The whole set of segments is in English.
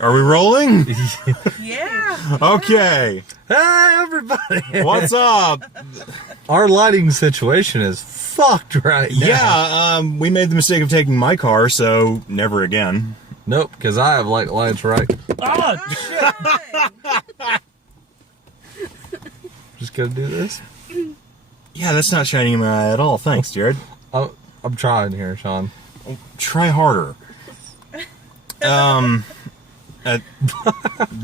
Are we rolling? Yeah. Okay. Hey, everybody. What's up? Our lighting situation is fucked right now. Yeah, we made the mistake of taking my car, so never again. Nope, because I have lights right. Oh, shit. Just gonna do this. Yeah, that's not shining in my eye at all. Thanks, Jared. I'm trying here, Sean. Try harder.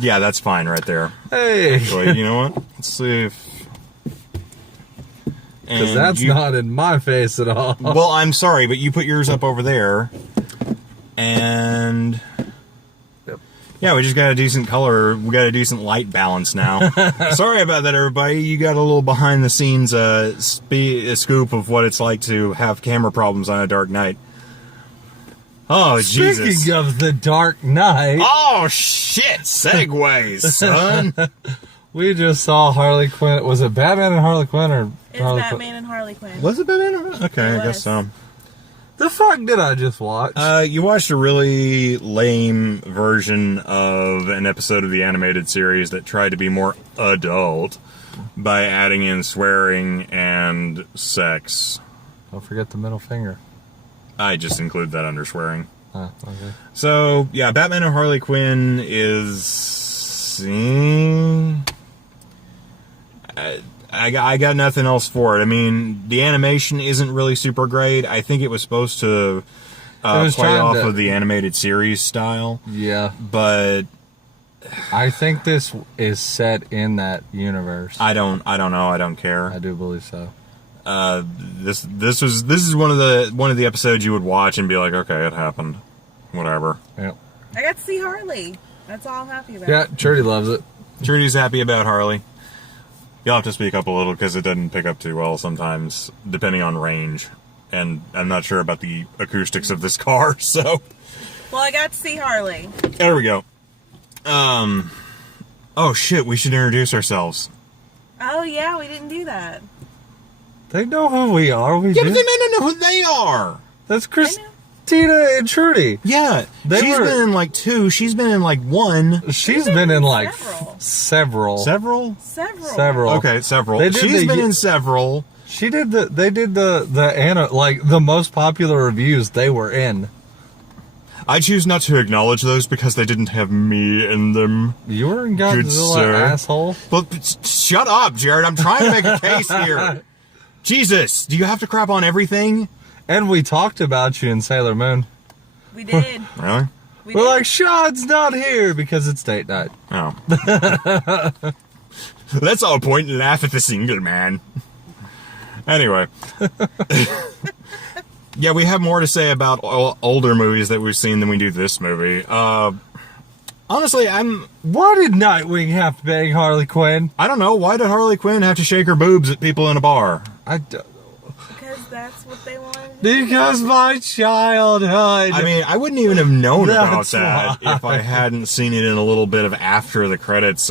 Yeah, that's fine right there. Hey. Actually, you know what? Let's see if... Because that's not in my face at all. Well, I'm sorry, but you put yours up over there. And... Yep. Yeah, we just got a decent color. We got a decent light balance now. Sorry about that, everybody. You got a little behind-the-scenes scoop of what it's like to have camera problems on a dark night. Oh, Jesus. Speaking of the Dark Knight. Oh, shit. Segways, son. We just saw Harley Quinn. Was it Batman and Harley Quinn or It's Harley Batman and Harley Quinn. Was it Batman? Okay, It I guess was. so. The fuck did I just watch? You watched a really lame version of an episode of the animated series that tried to be more adult by adding in swearing and sex. Don't forget the middle finger. I just include that under swearing. Oh, okay. So, yeah, Batman and Harley Quinn is... I got nothing else for it. I mean, the animation isn't really super great. I think it was supposed to play off of the animated series style. Yeah. But... I think this is set in that universe. I don't know. I don't care. I do believe so. This is one of the episodes you would watch and be like, okay, it happened, whatever. Yep. I got to see Harley. That's all I'm happy about. Yeah, Trudy loves it. Trudy's happy about Harley. You'll have to speak up a little because it doesn't pick up too well sometimes, depending on range. And I'm not sure about the acoustics of this car, so. Well, I got to see Harley. There we go. Oh shit, we should introduce ourselves. Oh, yeah, we didn't do that. They know who we are. Yeah, but they may not know who they are. That's Christina and Trudy. Yeah, she's been in like 2. She's been in like 1. She's been in like several. several. Several. Okay, several. They did She's been in several. They did the most popular reviews they were in. I choose not to acknowledge those because they didn't have me in them. You were in Godzilla, asshole. But shut up, Jared. I'm trying to make a case here. Jesus, do you have to crap on everything? And we talked about you in Sailor Moon. We did. Really? We're like, Sean's not here because it's date night. Oh. Let's all point and laugh at the single man. Anyway. Yeah, we have more to say about older movies that we've seen than we do this movie. Honestly, Why did Nightwing have to bang Harley Quinn? I don't know. Why did Harley Quinn have to shake her boobs at people in a bar? Because that's what they wanted. Because my childhood. I mean, I wouldn't even have known about That's that why. if I hadn't seen it in a little bit of after the credits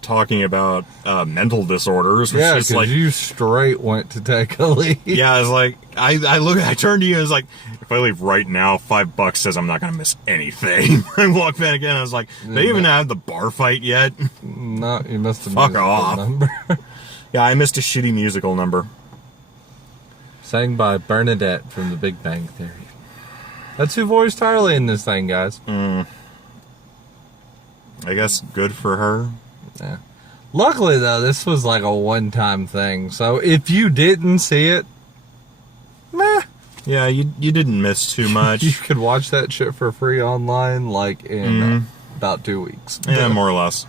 talking about mental disorders. Yeah, just because you straight went to take a leak. Yeah, I was like, I turned to you and was like, if I leave right now, $5 says I'm not going to miss anything. I walked back in and I was like, they even had the bar fight yet? No, you missed a Fuck musical off. number. Yeah, I missed a shitty musical number. Sang by Bernadette from The Big Bang Theory. That's who voiced Harley in this thing, guys. I guess good for her. Yeah. Luckily, though, this was like a one-time thing. So if you didn't see it, meh. Yeah, you didn't miss too much. You could watch that shit for free online, like in about 2 weeks. Yeah, more or less.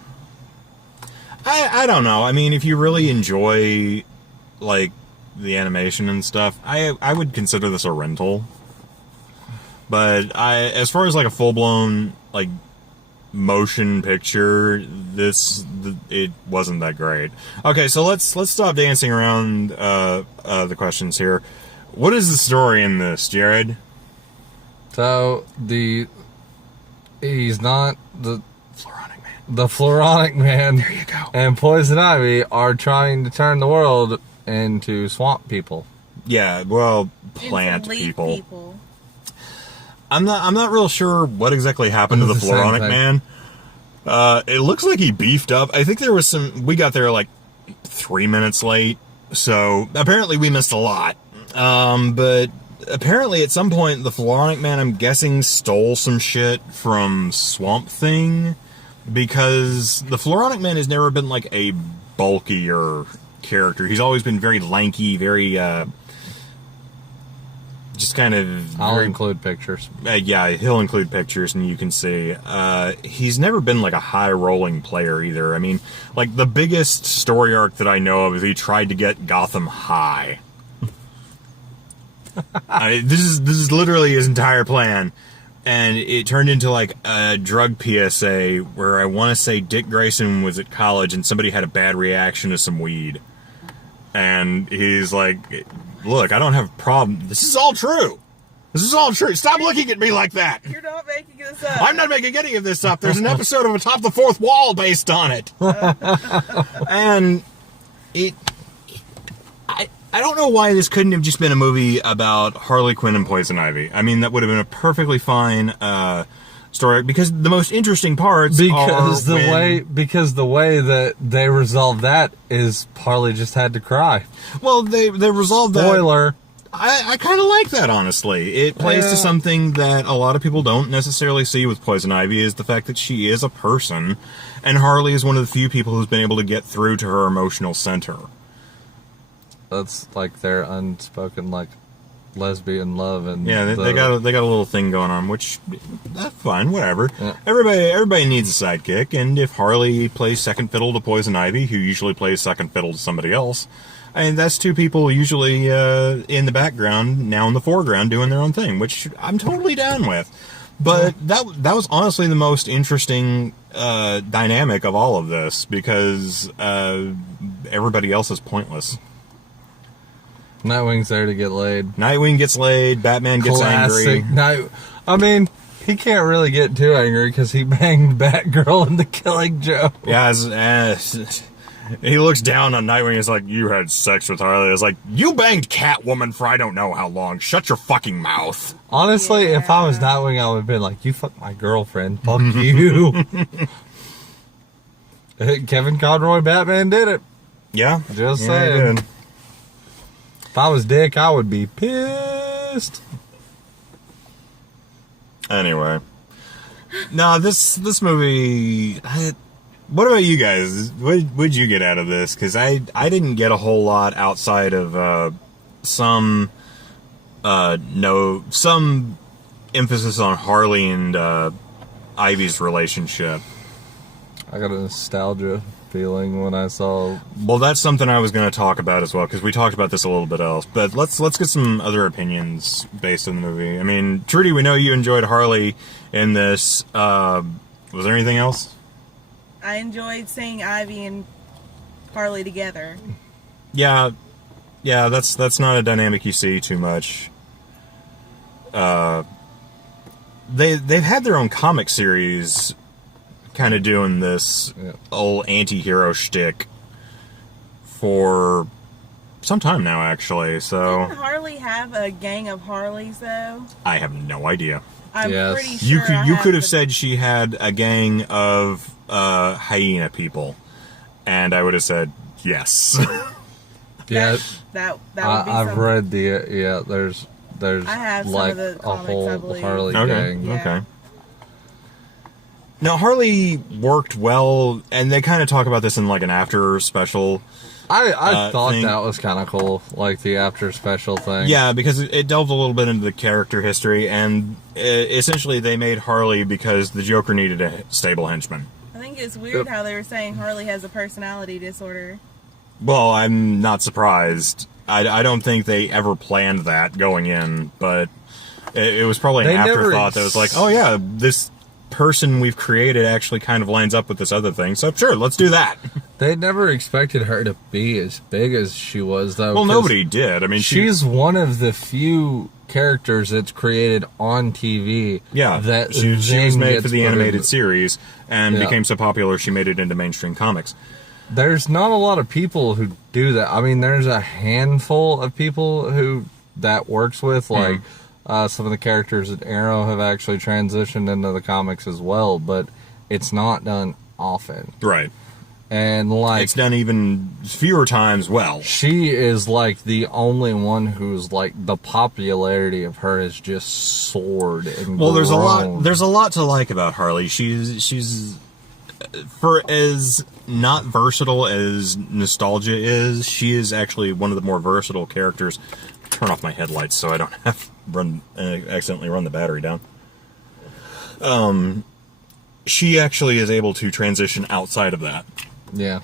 I don't know. I mean, if you really enjoy, like, the animation and stuff, I would consider this a rental. But as far as, like, a full-blown, like, motion picture, it wasn't that great. Okay, so let's stop dancing around the questions here. What is the story in this, Jared? So he's not the Floronic Man. The Floronic Man. There you go. And Poison Ivy are trying to turn the world into swamp people. Yeah, well, plant Leaf people. I'm not real sure what exactly happened to the It's the same Floronic thing. Man. It looks like he beefed up. I think there was we got there like 3 minutes late, so apparently we missed a lot. But apparently at some point the Floronic Man, I'm guessing, stole some shit from Swamp Thing, because the Floronic Man has never been like a bulkier character. He's always been very lanky, very just kind of... I'll very, include pictures. yeah, he'll include pictures and you can see. He's never been like a high-rolling player either. I mean, like the biggest story arc that I know of is he tried to get Gotham high. This is literally his entire plan. And it turned into like a drug PSA where I want to say Dick Grayson was at college and somebody had a bad reaction to some weed. And he's like, look, I don't have a problem. This is all true. This is all true. Stop looking at me like that. You're not making this up. I'm not making any of this up. There's an episode of Atop the Fourth Wall based on it. And I don't know why this couldn't have just been a movie about Harley Quinn and Poison Ivy. I mean, that would have been a perfectly fine story, because the most interesting parts Because the way that they resolved that is Harley just had to cry. Well, they resolved that. Spoiler. I kind of like that, honestly. It plays to something that a lot of people don't necessarily see with Poison Ivy, is the fact that she is a person, and Harley is one of the few people who's been able to get through to her emotional center. That's like their unspoken like lesbian love, and Yeah, they got a little thing going on, which that's fine, whatever. Yeah. Everybody needs a sidekick, and if Harley plays second fiddle to Poison Ivy, who usually plays second fiddle to somebody else, I mean, that's two people usually in the background, now in the foreground, doing their own thing, which I'm totally down with. But that was honestly the most interesting dynamic of all of this, because everybody else is pointless. Nightwing's there to get laid. Nightwing gets laid, Batman gets angry. I mean, he can't really get too angry because he banged Batgirl in The Killing Joke. Yeah, he looks down on Nightwing and is like, you had sex with Harley. It's like, you banged Catwoman for I don't know how long. Shut your fucking mouth. Honestly, if I was Nightwing, I would have been like, you fucked my girlfriend. Fuck you. Kevin Conroy Batman did it. Yeah. Just Yeah, saying. he did. If I was Dick, I would be pissed. Anyway. No, this movie... what about you guys? What'd you get out of this? Because I didn't get a whole lot outside of some emphasis on Harley and Ivy's relationship. I got a nostalgia feeling when I saw... Well, that's something I was going to talk about as well, because we talked about this a little bit else. But let's get some other opinions based on the movie. I mean, Trudy, we know you enjoyed Harley in this. Was there anything else? I enjoyed seeing Ivy and Harley together. Yeah, that's not a dynamic you see too much. They've had their own comic series, kind of doing this old anti-hero shtick for some time now, actually. So Didn't Harley have a gang of Harleys though? I have no idea. I'm Yes. pretty sure You could have said she had a gang of hyena people, and I would have said yes. Yeah, that would be I've something. read there's I have some like of the a comics, I whole believe. Harley Okay. gang. Yeah. Okay. Now Harley worked well, and they kind of talk about this in like an after special. I thought thing. that was kind of cool, like the after special thing. Yeah, because it delved a little bit into the character history, and essentially they made Harley because the Joker needed a stable henchman. I think it's weird how they were saying Harley has a personality disorder. Well, I'm not surprised. I don't think they ever planned that going in, but it was probably an They never afterthought that was like, oh yeah, this person we've created actually kind of lines up with this other thing, so sure, let's do that. They never expected her to be as big as she was, though. Well, 'cause nobody did. I mean, she's one of the few characters that's created on TV. Yeah, that she was then made gets for the put animated in- series and Yeah. became so popular she made it into mainstream comics. There's not a lot of people who do that. I mean, there's a handful of people who that works with, like Some of the characters at Arrow have actually transitioned into the comics as well, but it's not done often. Right. And like it's done even fewer times well. She is like the only one who's like the popularity of her has just soared and well, grown. there's a lot to like about Harley. She's for as not versatile as Nostalgia is, she is actually one of the more versatile characters. Turn off my headlights so I don't have to accidentally run the battery down. She actually is able to transition outside of that. Yeah.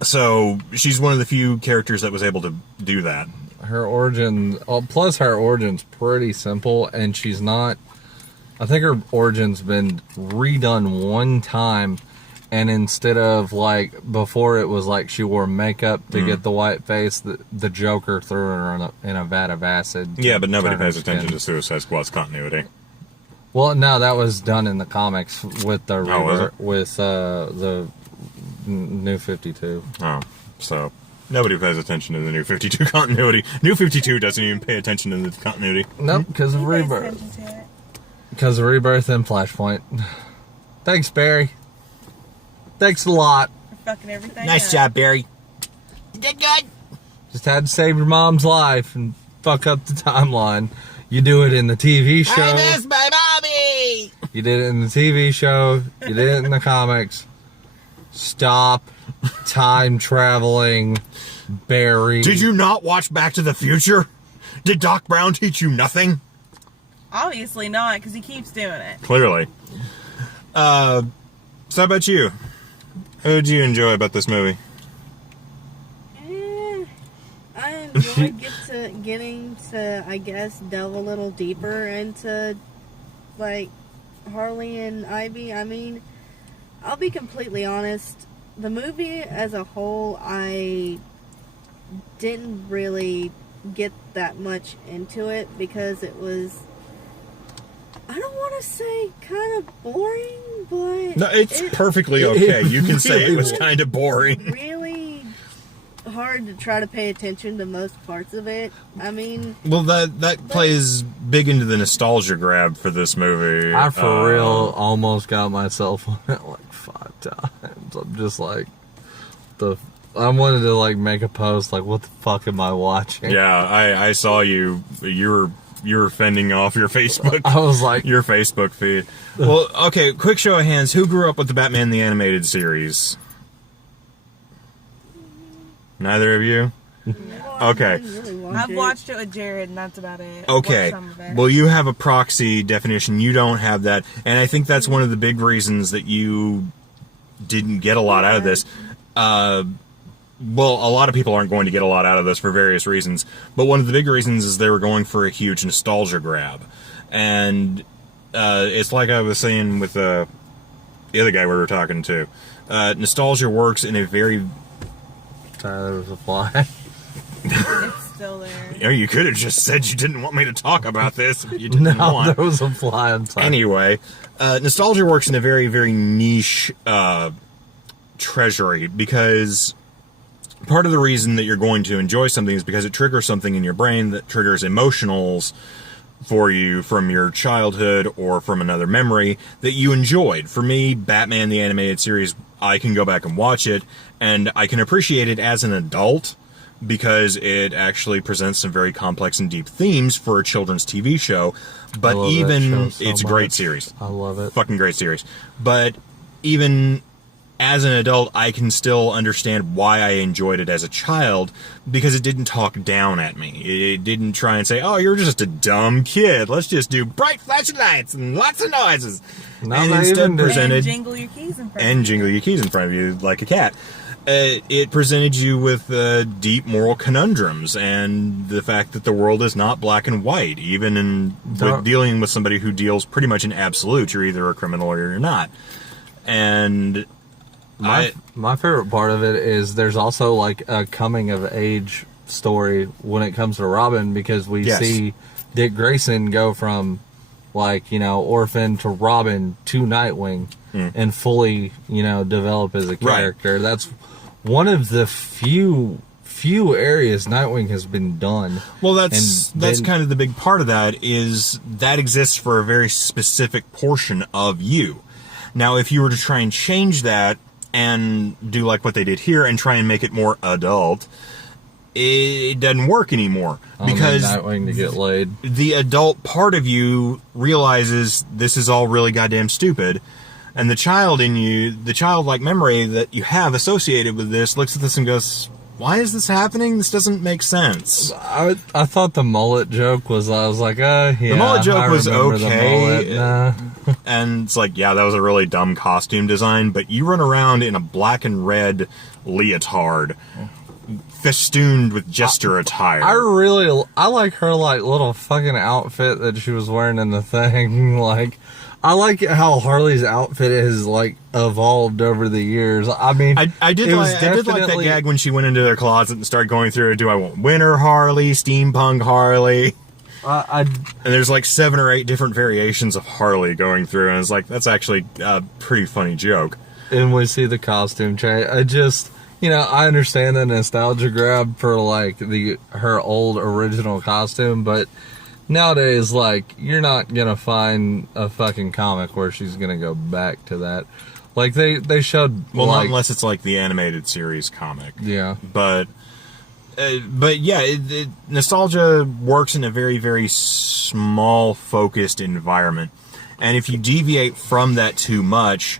So she's one of the few characters that was able to do that. Her origin, plus her origin's pretty simple, and she's not. I think her origin's been redone one time, and instead of like before, it was like she wore makeup to get the white face. The Joker threw her in a vat of acid. Yeah, but nobody pays attention to Suicide Squad's continuity. Well, no, that was done in the comics with the was it? with the New 52. Oh, so nobody pays attention to the New 52 continuity. New 52 doesn't even pay attention to the continuity. Nope, because of Who pays Rebirth. attention to it? Because of Rebirth and Flashpoint. Thanks, Barry. Thanks a lot. For fucking everything. Nice up. job, Barry. You did good. Just had to save your mom's life and fuck up the timeline. You do it in the TV show. I miss my mommy. You did it in the TV show. You did it in the comics. Stop time traveling, Barry. Did you not watch Back to the Future? Did Doc Brown teach you nothing? Obviously not, because he keeps doing it. Clearly. So how about you? What did you enjoy about this movie? I enjoyed getting to, I guess, delve a little deeper into, like, Harley and Ivy. I mean, I'll be completely honest. The movie as a whole, I didn't really get that much into it because it was, I don't want to say kind of boring, but... No, it's perfectly okay. You can say it was really kind of boring. really hard to try to pay attention to most parts of it. I mean... Well, that plays big into the nostalgia grab for this movie. I, for real, almost got myself on it like 5 times. I'm just like... I wanted to, like, make a post, like, what the fuck am I watching? Yeah, I saw you. You were fending off your Facebook. I was like... Your Facebook feed. Well, okay, quick show of hands. Who grew up with the Batman the Animated Series? Neither of you? Okay. I've watched it with Jared, and that's about it. Okay. Watched some of it. Well, you have a proxy definition. You don't have that. And I think that's one of the big reasons that you didn't get a lot out of this. Well, a lot of people aren't going to get a lot out of this for various reasons. But one of the big reasons is they were going for a huge nostalgia grab. And it's like I was saying with the other guy we were talking to. Nostalgia works in a very... Sorry, there was a fly. It's still there. You know, you could have just said you didn't want me to talk about this if you didn't No, want. there was a fly on top. Anyway, nostalgia works in a very, very niche treasury, because part of the reason that you're going to enjoy something is because it triggers something in your brain that triggers emotionals for you from your childhood or from another memory that you enjoyed. For me, Batman the Animated Series, I can go back and watch it, and I can appreciate it as an adult because it actually presents some very complex and deep themes for a children's TV show. But love that even show so it's a great much. series. I love it. Fucking great series. But even as an adult, I can still understand why I enjoyed it as a child, because it didn't talk down at me. It didn't try and say, oh, you're just a dumb kid. Let's just do bright flashing lights and lots of noises. No, and they instead even did. presented... And jingle your keys in front And of jingle your keys in front of you like a cat. It presented you with deep moral conundrums and the fact that the world is not black and white. Even with dealing with somebody who deals pretty much in absolute, you're either a criminal or you're not. And my favorite part of it is there's also like a coming of age story when it comes to Robin, because we see Dick Grayson go from, like, you know, orphan to Robin to Nightwing and fully, you know, develop as a character. Right. That's one of the few few areas Nightwing has been done. Well, that's then- kind of the big part of that, is that exists for a very specific portion of you. Now, if you were to try and change that and do like what they did here and try and make it more adult, it doesn't work anymore. Because Nightwing to get laid. the adult part of you realizes this is all really goddamn stupid. And the child in you, the childlike memory that you have associated with this, looks at this and goes, why is this happening? This doesn't make sense. I thought the mullet joke was, I was like, yeah. The mullet joke was remember the mullet. okay. Nah. And it's like, yeah, that was a really dumb costume design, but you run around in a black and red leotard, festooned with jester attire. I like her, like, little fucking outfit that she was wearing in the thing. Like, I like how Harley's outfit has, like, evolved over the years. I mean, I did like that gag when she went into their closet and started going through it. Do I want Winter Harley, Steampunk Harley? And there's like 7 or 8 different variations of Harley going through, and it's like, that's actually a pretty funny joke. And we see the costume change. I just, I understand the nostalgia grab for, like, her old original costume, but nowadays, like, you're not gonna find a fucking comic where she's gonna go back to that. Like, they showed, Well, like, not unless it's like the animated series comic. yeah. But yeah, nostalgia works in a very, very small, focused environment. And if you deviate from that too much,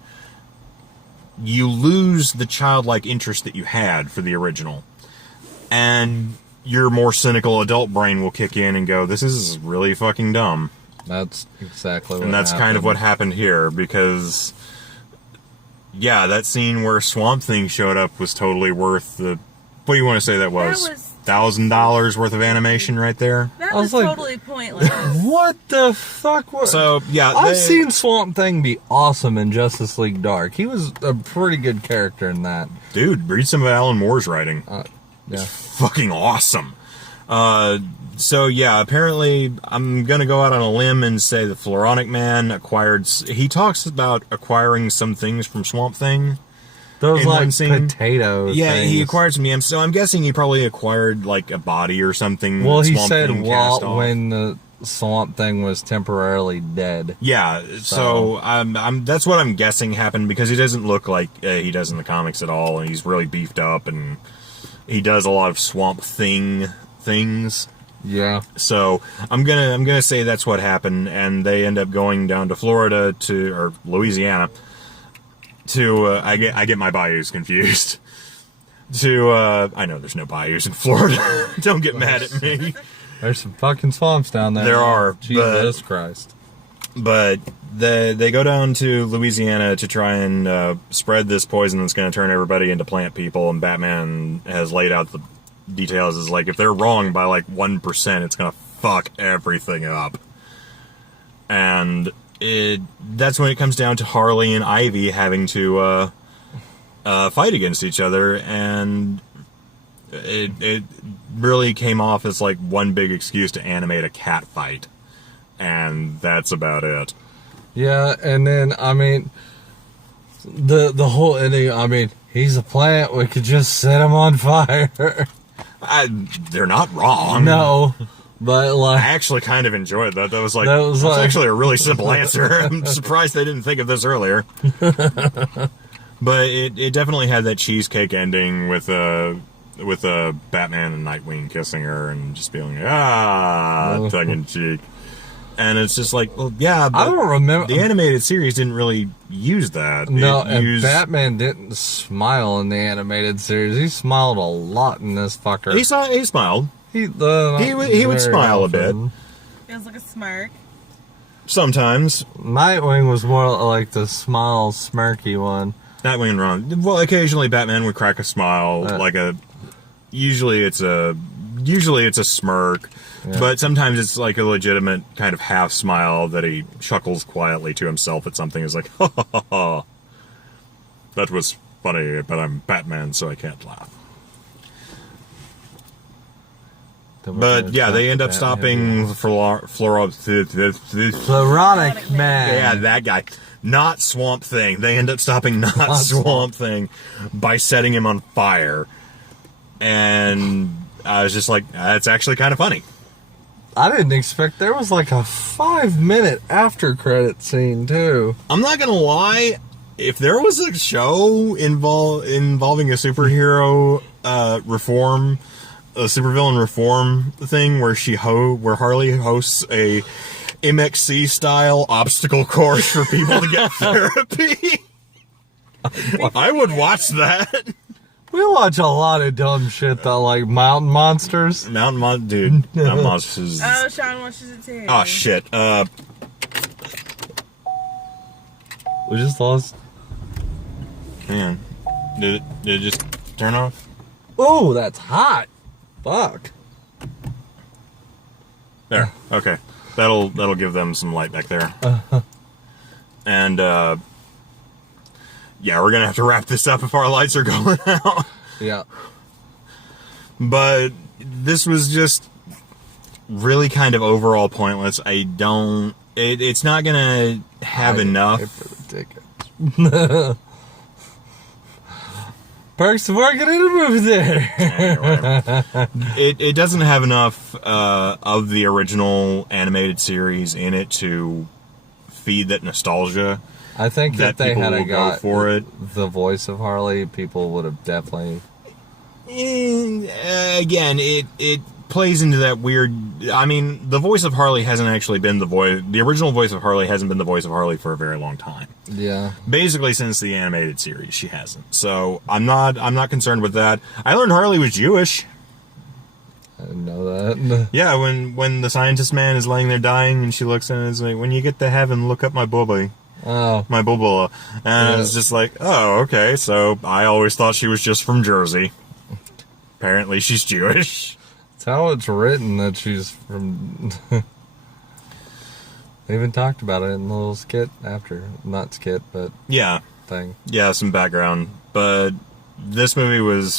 you lose the childlike interest that you had for the original. And your more cynical adult brain will kick in and go, this is really fucking dumb. That's exactly what And that's kind of what happened here, because, yeah, that scene where Swamp Thing showed up was totally worth the... What do you want to say that was? That was $1,000 worth of animation right there? That I was was like- totally pointless. What the fuck was... So, yeah. I've seen Swamp Thing be awesome in Justice League Dark. He was a pretty good character in that. Dude, read some of Alan Moore's writing. Yeah. Fucking awesome. So yeah, apparently I'm gonna go out on a limb and say the Floronic Man acquired... He talks about acquiring some things from Swamp Thing. Those, in one like, scene. potato Yeah, things. he acquired some yams, so I'm guessing he probably acquired, like, a body or something. Well, that he Swamp said Thing cast off. when the Swamp Thing was temporarily dead. Yeah, so that's what I'm guessing happened, because he doesn't look like he does in the comics at all, and he's really beefed up, and he does a lot of Swamp Thing things. Yeah. So I'm gonna say that's what happened, and they end up going down to Florida or Louisiana to I get my bayous confused. I know there's no bayous in Florida. Don't get mad at me. There's some fucking swamps down there. There are, Jesus Christ. But they go down to Louisiana to try and spread this poison that's going to turn everybody into plant people, and Batman has laid out the details. Is like, if they're wrong by like 1%, it's going to fuck everything up. And that's when it comes down to Harley and Ivy having to fight against each other, and it really came off as like one big excuse to animate a cat fight. And that's about it. Yeah, and then, I mean, the whole ending, I mean, he's a plant, we could just set him on fire. They're not wrong. No, but, like... I actually kind of enjoyed that. That was That's actually a really simple answer. I'm surprised they didn't think of this earlier. But it definitely had that cheesecake ending with Batman and Nightwing kissing her and just being like, tongue-in-cheek. And it's just like, well, yeah, but I don't remember. the animated series didn't really use that. No, It used... Batman didn't smile in the animated series. He smiled a lot in this fucker. He smiled. He would smile a bit. It was like a smirk. Sometimes. Nightwing was more like the smile, smirky one. Nightwing and Ron. Well, occasionally Batman would crack a smile, usually it's a smirk, yeah. But sometimes it's like a legitimate kind of half smile that he chuckles quietly to himself at something. He's like, ha ha ha ha. That was funny, but I'm Batman, so I can't laugh. But yeah, they end up stopping Floronic Man. Yeah, that guy. Not Swamp Thing. They end up stopping not Swamp Thing by setting him on fire. and I was just like, that's actually kind of funny. I didn't expect there was like a 5-minute after credit scene too. I'm not gonna lie, if there was a show involving a superhero reform, a supervillain reform thing where where Harley hosts a MXC style obstacle course for people to get therapy, I would watch that. We watch a lot of dumb shit though, like Mountain Monsters. Dude, Mountain Monsters. Oh, Sean watches it too. Oh shit. We just lost. Man, did it just turn off? Oh, that's hot. Fuck. There. Okay. That'll give them some light back there. And yeah, we're gonna have to wrap this up if our lights are going out. Yeah. But this was just really kind of overall pointless. It's not gonna have enough. For the ticket. Perks of working in a movie theater. It doesn't have enough of the original animated series in it to feed that nostalgia. I think that if they people had will go got for it. the voice of Harley, people would have definitely. Again, it plays into that weird. I mean, the voice of Harley hasn't actually been the voice. The original voice of Harley hasn't been the voice of Harley for a very long time. Yeah. Basically, since the animated series, she hasn't. So I'm not concerned with that. I learned Harley was Jewish. I didn't know that. Yeah, when the scientist man is laying there dying, and she looks in and is like, "When you get to heaven, look up my booby." Oh. My booba. And Yeah. it's just like, oh, okay, so I always thought she was just from Jersey. Apparently she's Jewish. It's how it's written that she's from. They even talked about it in the little skit after. Not skit, but Yeah. thing. Yeah, some background. But this movie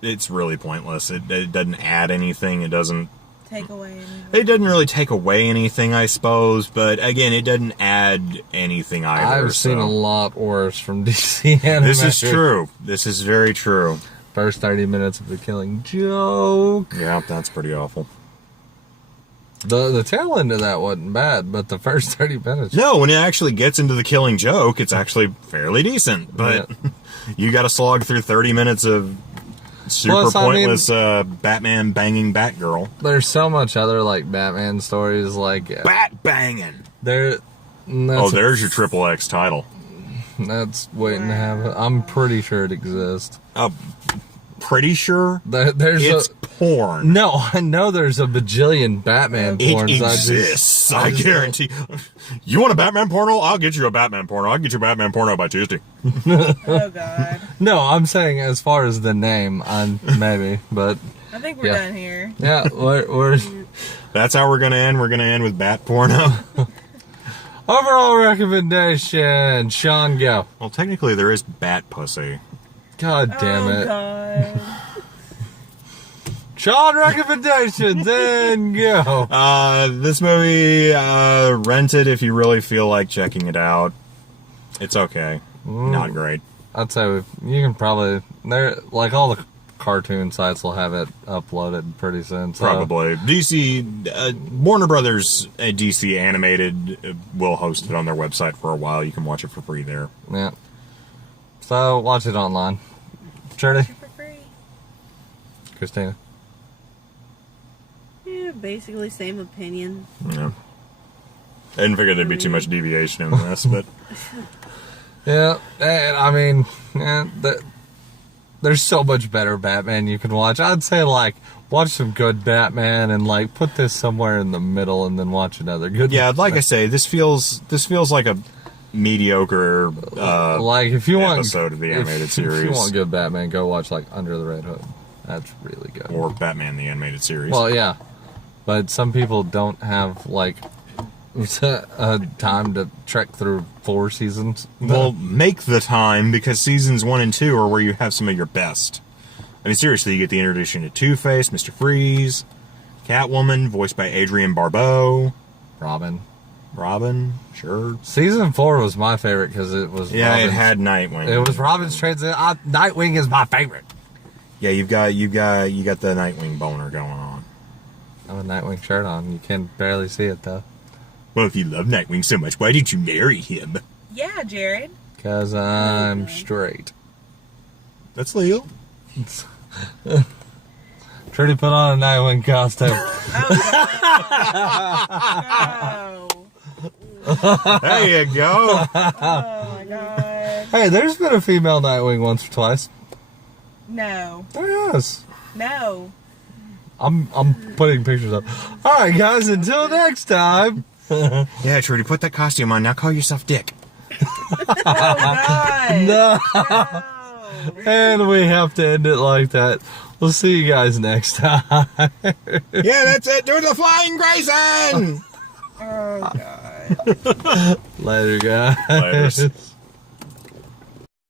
it's really pointless. It doesn't add anything. It doesn't really take away anything, I suppose. But again, it doesn't add anything either. I've seen a lot worse from DC animation. This is true. This is very true. First 30 minutes of The Killing Joke. Yeah, that's pretty awful. The tail end of that wasn't bad, but the first 30 minutes. No, when it actually gets into the Killing Joke, it's actually fairly decent. But you got to slog through 30 minutes of super Plus, pointless Batman banging Batgirl. There's so much other like Batman stories like Bat banging. there's There's your Triple X title. That's waiting to happen. I'm pretty sure it exists. Pretty sure There's it's porn. No, I know there's a bajillion Batman It porns. exists. I guarantee. You want a Batman porno? I'll get you a Batman porno. I'll get you a Batman porno by Tuesday. Oh God. No, I'm saying as far as the name, maybe, but I think we're done here. yeah, we're That's how we're gonna end. We're gonna end with Bat porno. overall recommendation. Sean, go. Well, technically there is Bat pussy. God damn it. God. Sean, recommendations and go. This movie, rent it if you really feel like checking it out. It's okay. Not great. I'd say you can probably like all the cartoon sites will have it uploaded pretty soon. So. Probably. DC, Warner Brothers DC Animated will host it on their website for a while. You can watch it for free there. Yeah. So watch it online. Charlie? For free. Christina? Yeah, basically same opinion. Yeah. I didn't figure there'd be too much deviation in this, but Yeah, and I mean, there's so much better Batman you can watch. I'd say like watch some good Batman and like put this somewhere in the middle and then watch another good. yeah, Batman. like I say, this feels like a mediocre like if you want episode of the animated series. If you want good Batman, go watch like Under the Red Hood. That's really good. Or Batman the Animated Series. Well, yeah, but some people don't have like time to trek through 4 seasons. Well, make the time, because seasons 1 and 2 are where you have some of your best. I mean, seriously, you get the introduction to Two-Face, Mr. Freeze, Catwoman, voiced by Adrienne Barbeau, Robin, sure. Season 4 was my favorite because it was Yeah, Robin's, it had Nightwing. it was Robin's transit. Nightwing is my favorite. Yeah, you got the Nightwing boner going on. I have a Nightwing shirt on. You can barely see it though. Well, if you love Nightwing so much, why did you marry him? Yeah, Jared. Because I'm straight. That's legal. Trudy put on a Nightwing costume. Oh, no. There you go. Oh, my God. Hey, there's been a female Nightwing once or twice. No. There is. No. I'm putting pictures up. All right, guys. Until next time. Yeah, Trudy, put that costume on. Now call yourself Dick. Oh, God. No. No. And we have to end it like that. We'll see you guys next time. Yeah, that's it. Do the flying Grayson. Oh, God. Later, guys. Laters.